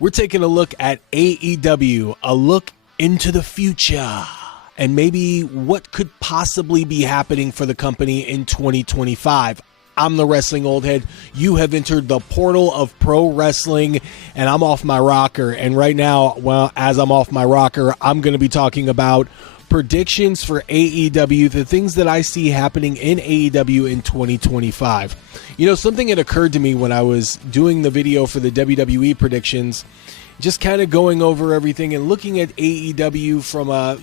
We're taking a look at AEW, a look into the future, and maybe what could possibly be happening for the company in 2025. I'm the Wrestling Old Head. You have entered the portal of pro wrestling, and I'm off my rocker. And right now, well, as I'm off my rocker, I'm going to be talking about predictions for AEW, the things that I see happening in AEW in 2025. You know, something that occurred to me when I was doing the video for the WWE predictions, just kind of going over everything and looking at AEW from a,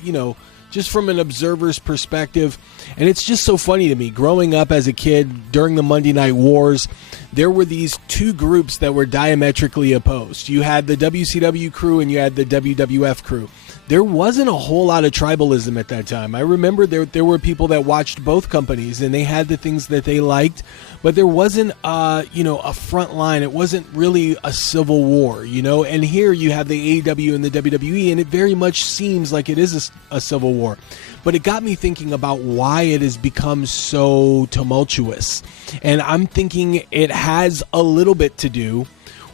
just from an observer's perspective. And it's just so funny to me. Growing up as a kid during the Monday Night Wars, there were these two groups that were diametrically opposed. You had the WCW crew and you had the WWF crew. There wasn't a whole lot of tribalism at that time. I remember there were people that watched both companies and they had the things that they liked, but there wasn't a front line. It wasn't really a civil war, and here you have the AEW and the WWE, and it very much seems like it is a civil war. But it got me thinking about why it has become so tumultuous. And I'm thinking it has a little bit to do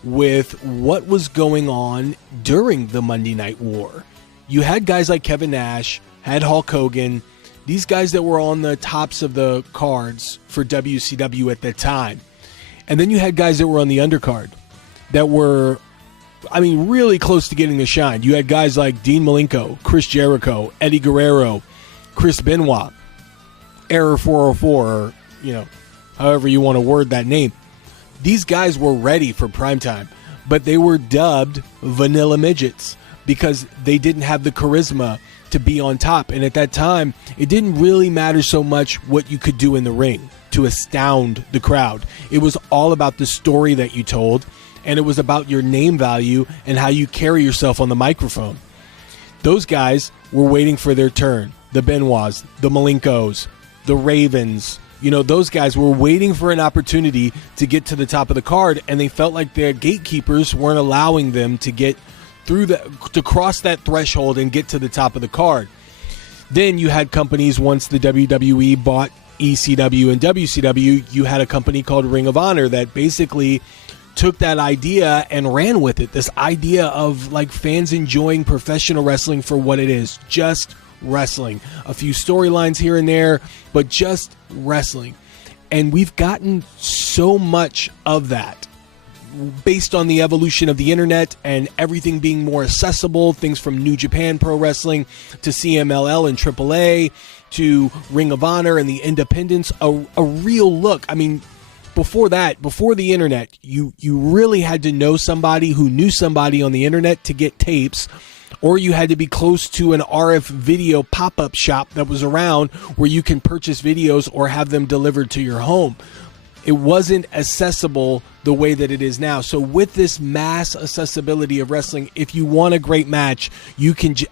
with what was going on during the Monday Night War. You had guys like Kevin Nash, had Hulk Hogan, these guys that were on the tops of the cards for WCW at that time. And then you had guys that were on the undercard that were, really close to getting the shine. You had guys like Dean Malenko, Chris Jericho, Eddie Guerrero, Chris Benoit, Error 404, or, however you want to word that name. These guys were ready for primetime, but they were dubbed vanilla midgets because they didn't have the charisma to be on top. And at that time, it didn't really matter so much what you could do in the ring to astound the crowd. It was all about the story that you told, and it was about your name value and how you carry yourself on the microphone. Those guys were waiting for their turn. The Benoits, the Malenkos, the Ravens, those guys were waiting for an opportunity to get to the top of the card, and they felt like their gatekeepers weren't allowing them to get through to cross that threshold and get to the top of the card. Then you had companies, once the WWE bought ECW and WCW, you had a company called Ring of Honor that basically took that idea and ran with it. This idea of like fans enjoying professional wrestling for what it is, just wrestling. A few storylines here and there, but just wrestling. And we've gotten so much of that based on the evolution of the internet and everything being more accessible, things from New Japan Pro Wrestling to CMLL and AAA to Ring of Honor and the independents, a real look. Before that, before the internet, you really had to know somebody who knew somebody on the internet to get tapes, or you had to be close to an RF video pop-up shop that was around where you can purchase videos or have them delivered to your home. It wasn't accessible the way that it is now. So with this mass accessibility of wrestling, if you want a great match,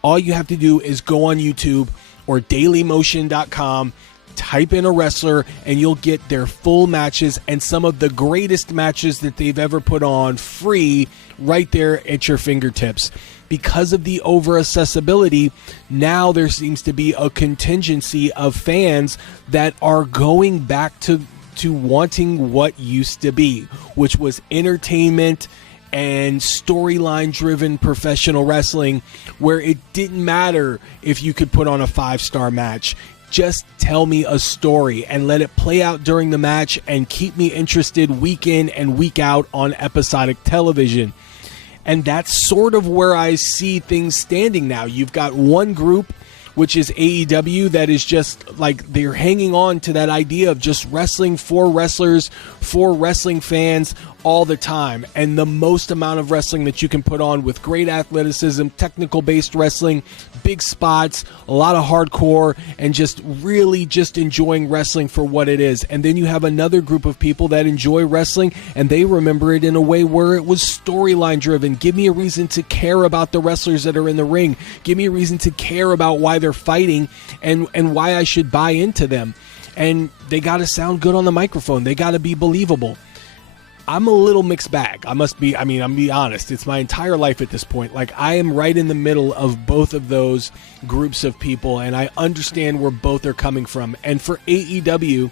all you have to do is go on YouTube or dailymotion.com, type in a wrestler, and you'll get their full matches and some of the greatest matches that they've ever put on free right there at your fingertips. Because of the over accessibility, now there seems to be a contingency of fans that are going back to wanting what used to be, which was entertainment and storyline driven professional wrestling, where it didn't matter if you could put on a 5-star match. Just tell me a story and let it play out during the match and keep me interested week in and week out on episodic television. And that's sort of where I see things standing now. You've got one group, which is AEW, that is just like they're hanging on to that idea of just wrestling for wrestlers, for wrestling fans all the time. And the most amount of wrestling that you can put on with great athleticism, technical based wrestling, big spots, a lot of hardcore, and just really just enjoying wrestling for what it is. And then you have another group of people that enjoy wrestling and they remember it in a way where it was storyline driven. Give me a reason to care about the wrestlers that are in the ring. Give me a reason to care about why they're fighting and why I should buy into them. And they got to sound good on the microphone. They got to be believable. I'm a little mixed bag. I'm be honest. It's my entire life at this point. Like, I am right in the middle of both of those groups of people, and I understand where both are coming from. And for AEW,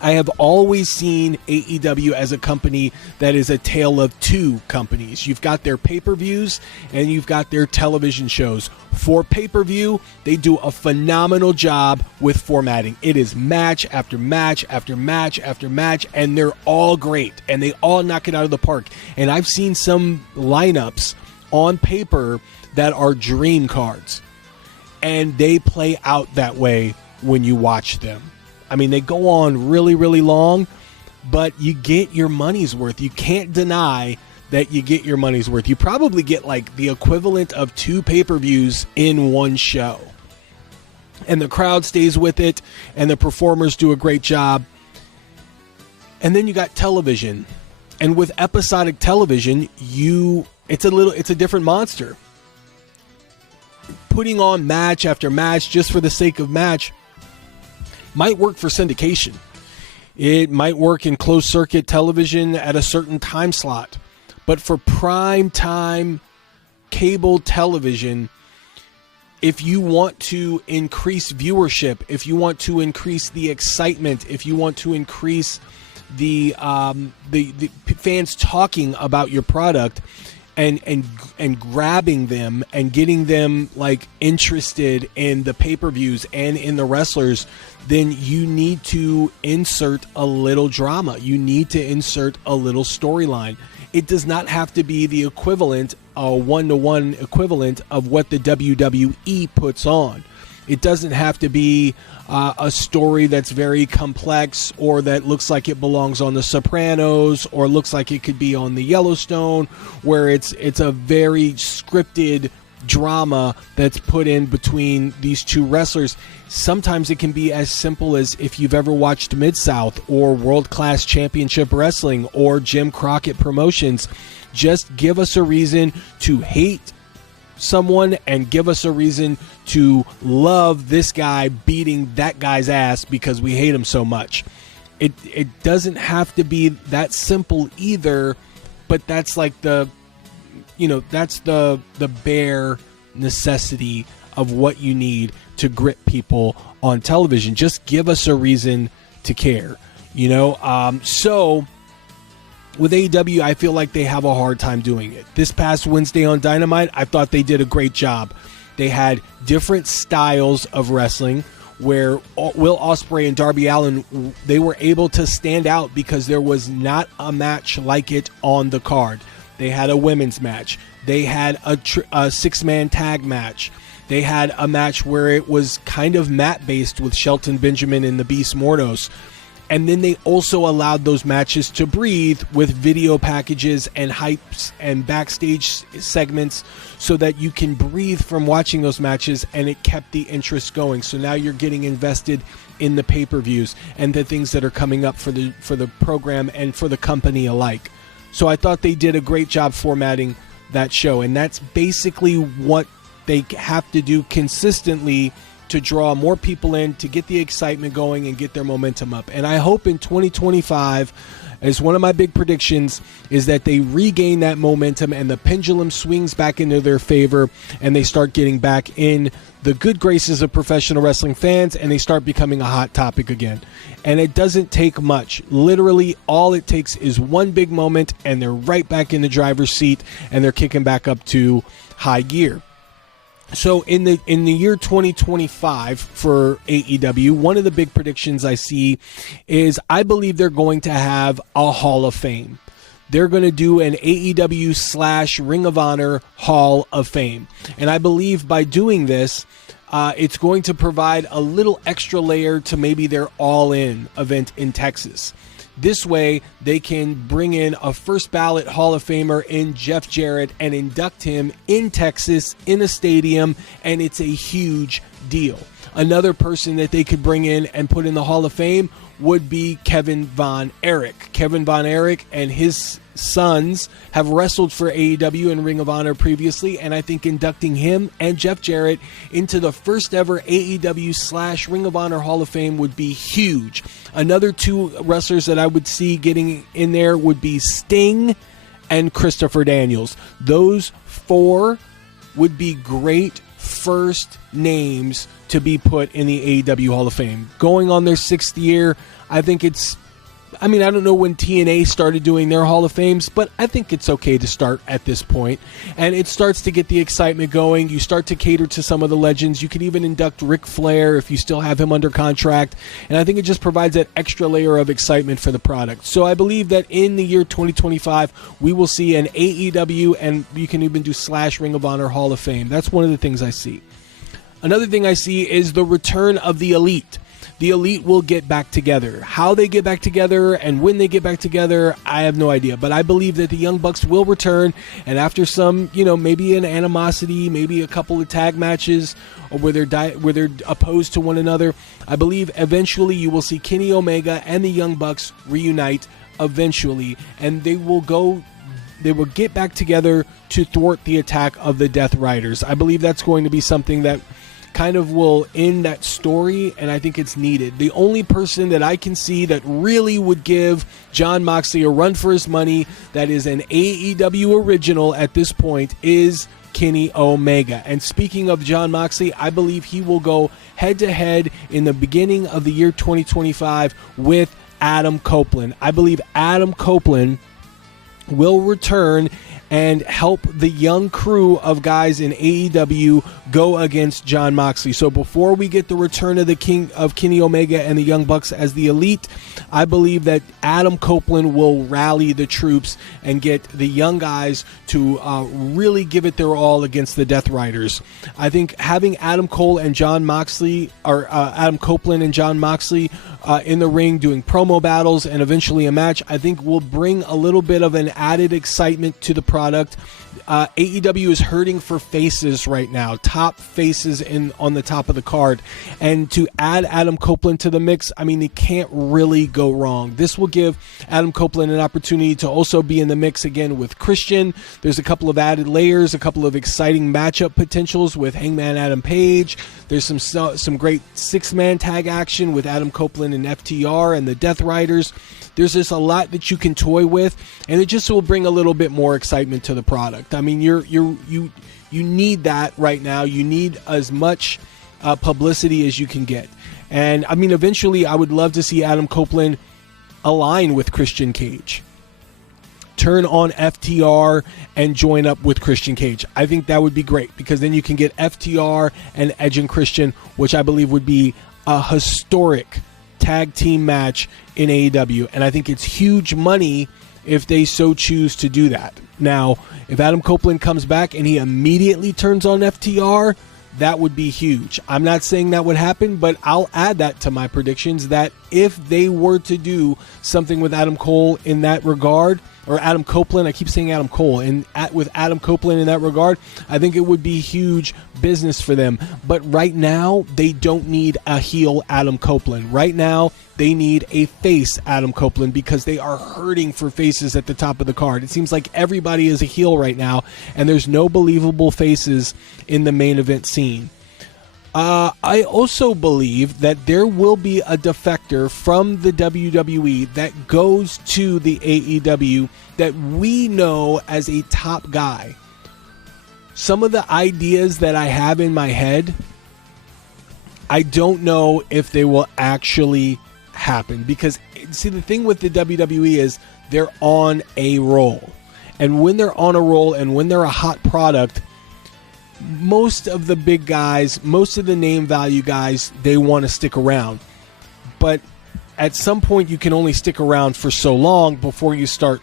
I have always seen AEW as a company that is a tale of two companies. You've got their pay-per-views and you've got their television shows. For pay-per-view, they do a phenomenal job with formatting. It is match after match after match after match, and they're all great, and they all knock it out of the park. And I've seen some lineups on paper that are dream cards, and they play out that way when you watch them. I mean, they go on really, really long, but you get your money's worth. You can't deny that you get your money's worth. You probably get like the equivalent of 2 pay-per-views in one show. And the crowd stays with it, and the performers do a great job. And then you got television. And with episodic television, it's a different monster. Putting on match after match just for the sake of match might work for syndication. It might work in closed circuit television at a certain time slot. But for prime time cable television, if you want to increase viewership, if you want to increase the excitement, if you want to increase the fans talking about your product and grabbing them and getting them like interested in the pay-per-views and in the wrestlers, then you need to insert a little drama. You need to insert a little storyline. It does not have to be the equivalent, a one-to-one equivalent of what the WWE puts on. It doesn't have to be a story that's very complex or that looks like it belongs on The Sopranos or looks like it could be on the Yellowstone, where it's a very scripted drama that's put in between these two wrestlers. Sometimes it can be as simple as, if you've ever watched Mid-South or World Class Championship Wrestling or Jim Crockett Promotions, just give us a reason to hate someone and give us a reason to love this guy beating that guy's ass because we hate him so much. It doesn't have to be that simple either, but that's like that's the bare necessity of what you need to grip people on television. Just give us a reason to care, so with AEW, I feel like they have a hard time doing it. This past Wednesday on Dynamite, I thought they did a great job. They had different styles of wrestling where Will Ospreay and Darby Allin, they were able to stand out because there was not a match like it on the card. They had a women's match. They had a six-man tag match. They had a match where it was kind of mat-based with Shelton Benjamin and the Beast Mordos. And then they also allowed those matches to breathe with video packages and hypes and backstage segments so that you can breathe from watching those matches, and it kept the interest going. So now you're getting invested in the pay-per-views and the things that are coming up for the program and for the company alike. So I thought they did a great job formatting that show, and that's basically what they have to do consistently to draw more people in, to get the excitement going and get their momentum up. And I hope in 2025, as one of my big predictions, is that they regain that momentum and the pendulum swings back into their favor and they start getting back in the good graces of professional wrestling fans and they start becoming a hot topic again. And it doesn't take much. Literally, all it takes is one big moment and they're right back in the driver's seat and they're kicking back up to high gear. So in the year 2025 for AEW, one of the big predictions I see is I believe they're going to have a Hall of Fame. They're going to do an AEW / Ring of Honor Hall of Fame. And I believe by doing this, it's going to provide a little extra layer to maybe their All-In event in Texas. This way, they can bring in a first ballot Hall of Famer in Jeff Jarrett and induct him in Texas in a stadium, and it's a huge deal. Another person that they could bring in and put in the Hall of Fame would be Kevin Von Erich. Kevin Von Erich and his sons have wrestled for AEW and Ring of Honor previously, and I think inducting him and Jeff Jarrett into the first ever AEW / Ring of Honor Hall of Fame would be huge. Another two wrestlers that I would see getting in there would be Sting and Christopher Daniels. Those four would be great first names to be put in the AEW Hall of Fame. Going on their 6th year, I think I don't know when TNA started doing their Hall of Fames, but I think it's okay to start at this point. And it starts to get the excitement going. You start to cater to some of the legends. You could even induct Ric Flair if you still have him under contract. And I think it just provides that extra layer of excitement for the product. So I believe that in the year 2025, we will see an AEW, and you can even do / Ring of Honor Hall of Fame. That's one of the things I see. Another thing I see is the return of the Elite. The Elite will get back together. How they get back together and when they get back together, I have no idea. But I believe that the Young Bucks will return, and after some, maybe an animosity, maybe a couple of tag matches where they're opposed to one another, I believe eventually you will see Kenny Omega and the Young Bucks reunite eventually, and they will get back together to thwart the attack of the Death Riders. I believe that's going to be something that kind of will end that story, and I think it's needed. The only person that I can see that really would give Jon Moxley a run for his money that is an AEW original at this point is Kenny Omega. And speaking of Jon Moxley, I believe he will go head-to-head in the beginning of the year 2025 with Adam Copeland. I believe Adam Copeland will return and help the young crew of guys in AEW go against Jon Moxley. So before we get the return of Kenny Omega and the Young Bucks as the Elite, I believe that Adam Copeland will rally the troops and get the young guys to really give it their all against the Death Riders. I think having Adam Copeland and Jon Moxley in the ring doing promo battles and eventually a match, I think will bring a little bit of an added excitement to the product. AEW is hurting for faces right now, top faces on the top of the card, and to add Adam Copeland to the mix, they can't really go wrong. This will give Adam Copeland an opportunity to also be in the mix again with Christian. There's a couple of added layers, a couple of exciting matchup potentials with Hangman Adam Page. There's some great 6-man tag action with Adam Copeland and FTR and the Death Riders. There's just a lot that you can toy with, and it just will bring a little bit more excitement to the product. You need that right now. You need as much publicity as you can get. And eventually I would love to see Adam Copeland align with Christian Cage. Turn on FTR and join up with Christian Cage. I think that would be great, because then you can get FTR and Edge and Christian, which I believe would be a historic tag team match in AEW, and I think it's huge money if they so choose to do that. Now, if Adam Copeland comes back and he immediately turns on FTR, that would be huge. I'm not saying that would happen, but I'll add that to my predictions, that if they were to do something with Adam Cole in that regard, or Adam Copeland, I keep saying Adam Cole, and with Adam Copeland in that regard, I think it would be huge business for them. But right now, they don't need a heel Adam Copeland. Right now, they need a face Adam Copeland, because they are hurting for faces at the top of the card. It seems like everybody is a heel right now, and there's no believable faces in the main event scene. I also believe that there will be a defector from the WWE that goes to the AEW that we know as a top guy. Some of the ideas that I have in my head, I don't know if they will actually happen, because see, the thing with the WWE is they're on a roll, and when they're on a roll and when they're a hot product, most of the big guys, most of the name value guys, they want to stick around. But at some point you can only stick around for so long before you start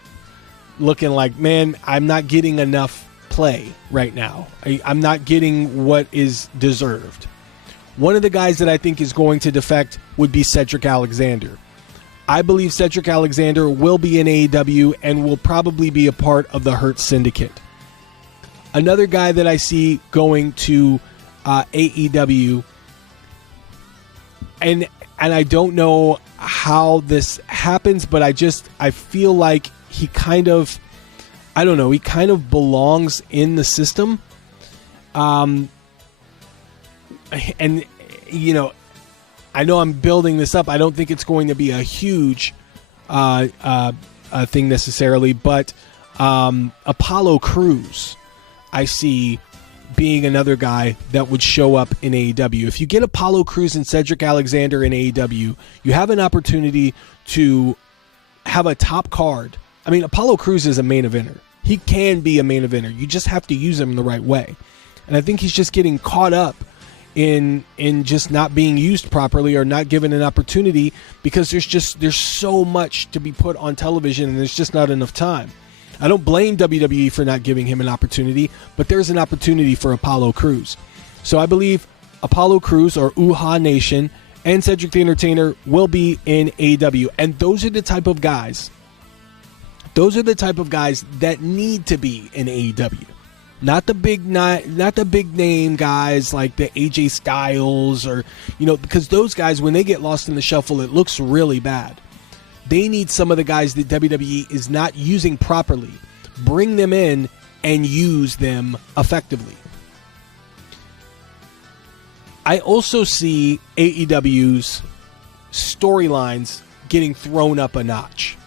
looking like, man, I'm not getting enough play right now. I'm not getting what is deserved. One of the guys that I think is going to defect would be Cedric Alexander. I believe Cedric Alexander will be in AEW and will probably be a part of the Hurt Syndicate. Another guy that I see going to AEW, and I don't know how this happens, but I feel like he kind of belongs in the system. And I know I'm building this up. I don't think it's going to be a huge thing necessarily, but Apollo Crews, I see being another guy that would show up in AEW. If you get Apollo Crews and Cedric Alexander in AEW, you have an opportunity to have a top card. I mean, Apollo Crews is a main eventer. He can be a main eventer. You just have to use him the right way. And I think he's just getting caught up in just not being used properly or not given an opportunity because there's so much to be put on television and there's just not enough time. I don't blame WWE for not giving him an opportunity, but there's an opportunity for Apollo Crews. So I believe Apollo Crews or Uha Nation and Cedric the Entertainer will be in AEW. And those are the type of guys that need to be in AEW. Not the big name guys like the AJ Styles or, because those guys, when they get lost in the shuffle, it looks really bad. They need some of the guys that WWE is not using properly. Bring them in and use them effectively. I also see AEW's storylines getting thrown up a notch.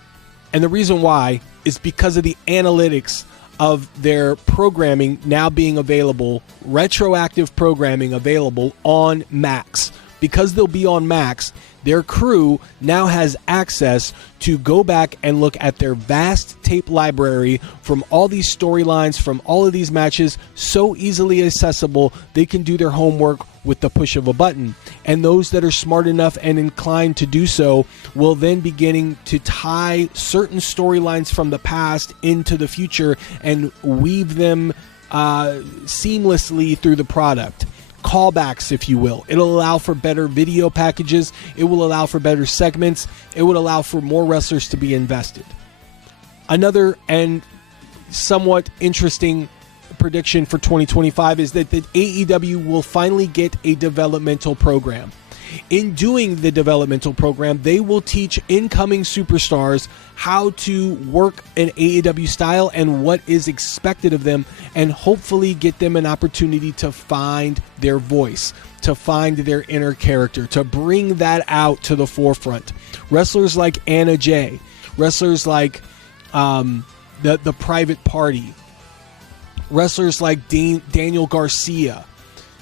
And the reason why is because of the analytics of their programming now being available, retroactive programming available on Max. Because they'll be on Max, their crew now has access to go back and look at their vast tape library from all these storylines, from all of these matches, so easily accessible, they can do their homework with the push of a button. And those that are smart enough and inclined to do so will then beginning to tie certain storylines from the past into the future and weave them seamlessly through the product. Callbacks, if you will. It'll allow for better video packages. It will allow for better segments. It would allow for more wrestlers to be invested. Another and somewhat interesting prediction for 2025 is that the AEW will finally get a developmental program. In doing the developmental program, they will teach incoming superstars how to work an AEW style and what is expected of them, and hopefully get them an opportunity to find their voice, to find their inner character, to bring that out to the forefront. Wrestlers like Anna Jay, wrestlers like the Private Party, wrestlers like Daniel Garcia,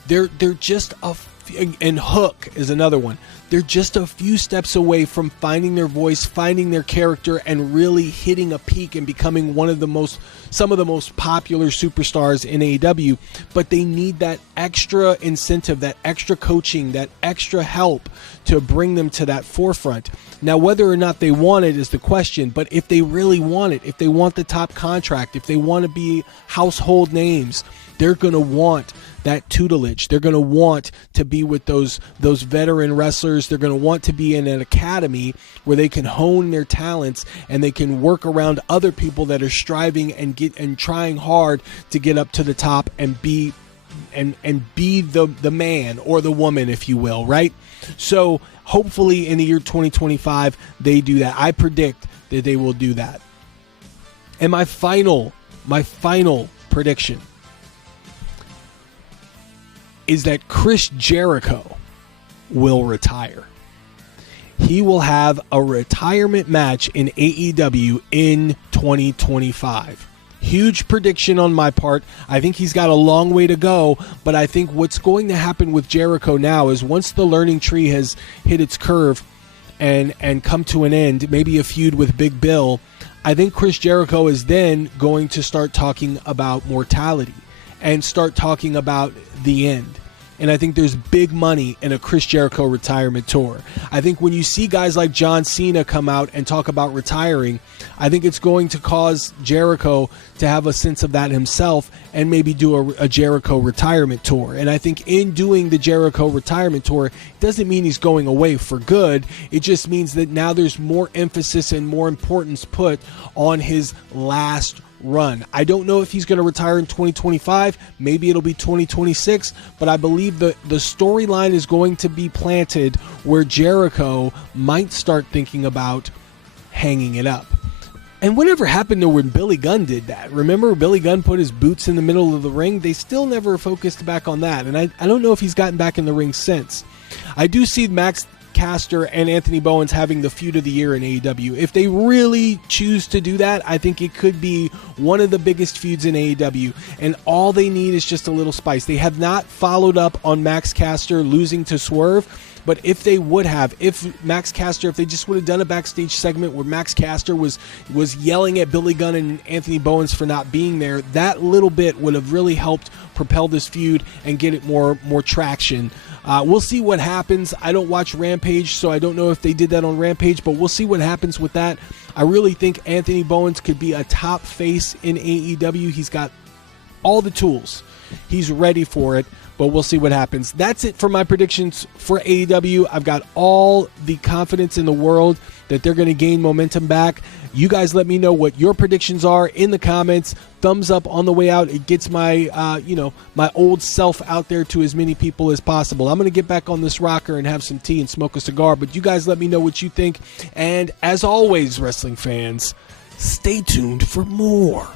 they're just and Hook is another one. They're just a few steps away from finding their voice, finding their character, and really hitting a peak and becoming some of the most popular superstars in AEW. But they need that extra incentive, that extra coaching, that extra help to bring them to that forefront. Now, whether or not they want it is the question, but if they really want it, if they want the top contract, if they want to be household names, they're going to want that tutelage. They're going to want to be with those veteran wrestlers. They're going to want to be in an academy where they can hone their talents and they can work around other people that are striving and trying hard to get up to the top and be the man or the woman, if you will, right? So hopefully in the year 2025 they do that. I predict that they will do that. And my final prediction is that Chris Jericho will retire. He will have a retirement match in AEW in 2025. Huge prediction on my part. I think he's got a long way to go, but I think what's going to happen with Jericho now is once the learning tree has hit its curve and come to an end, maybe a feud with Big Bill, I think Chris Jericho is then going to start talking about mortality and start talking about the end. And I think there's big money in a Chris Jericho retirement tour. I think when you see guys like John Cena come out and talk about retiring, I think it's going to cause Jericho to have a sense of that himself and maybe do a Jericho retirement tour. And I think in doing the Jericho retirement tour, it doesn't mean he's going away for good. It just means that now there's more emphasis and more importance put on his last run. I don't know if he's going to retire in 2025. Maybe it'll be 2026, but I believe the storyline is going to be planted where Jericho might start thinking about hanging it up. And whatever happened to when Billy Gunn did that? Remember, Billy Gunn put his boots in the middle of the ring? They still never focused back on that, and I don't know if he's gotten back in the ring since. I do see Max Caster and Anthony Bowens having the feud of the year in AEW. If they really choose to do that, I think it could be one of the biggest feuds in AEW, and all they need is just a little spice. They have not followed up on Max Caster losing to Swerve, but if they would have, if they just would have done a backstage segment where Max Caster was yelling at Billy Gunn and Anthony Bowens for not being there, that little bit would have really helped propel this feud and get it more traction. We'll see what happens. I don't watch Rampage, so I don't know if they did that on Rampage, but we'll see what happens with that. I really think Anthony Bowens could be a top face in AEW. He's got all the tools. He's ready for it, but we'll see what happens. That's it for my predictions for AEW. I've got all the confidence in the world that they're going to gain momentum back. You guys let me know what your predictions are in the comments. Thumbs up on the way out. It gets my my old self out there to as many people as possible. I'm going to get back on this rocker and have some tea and smoke a cigar, but you guys let me know what you think. And as always, wrestling fans, stay tuned for more.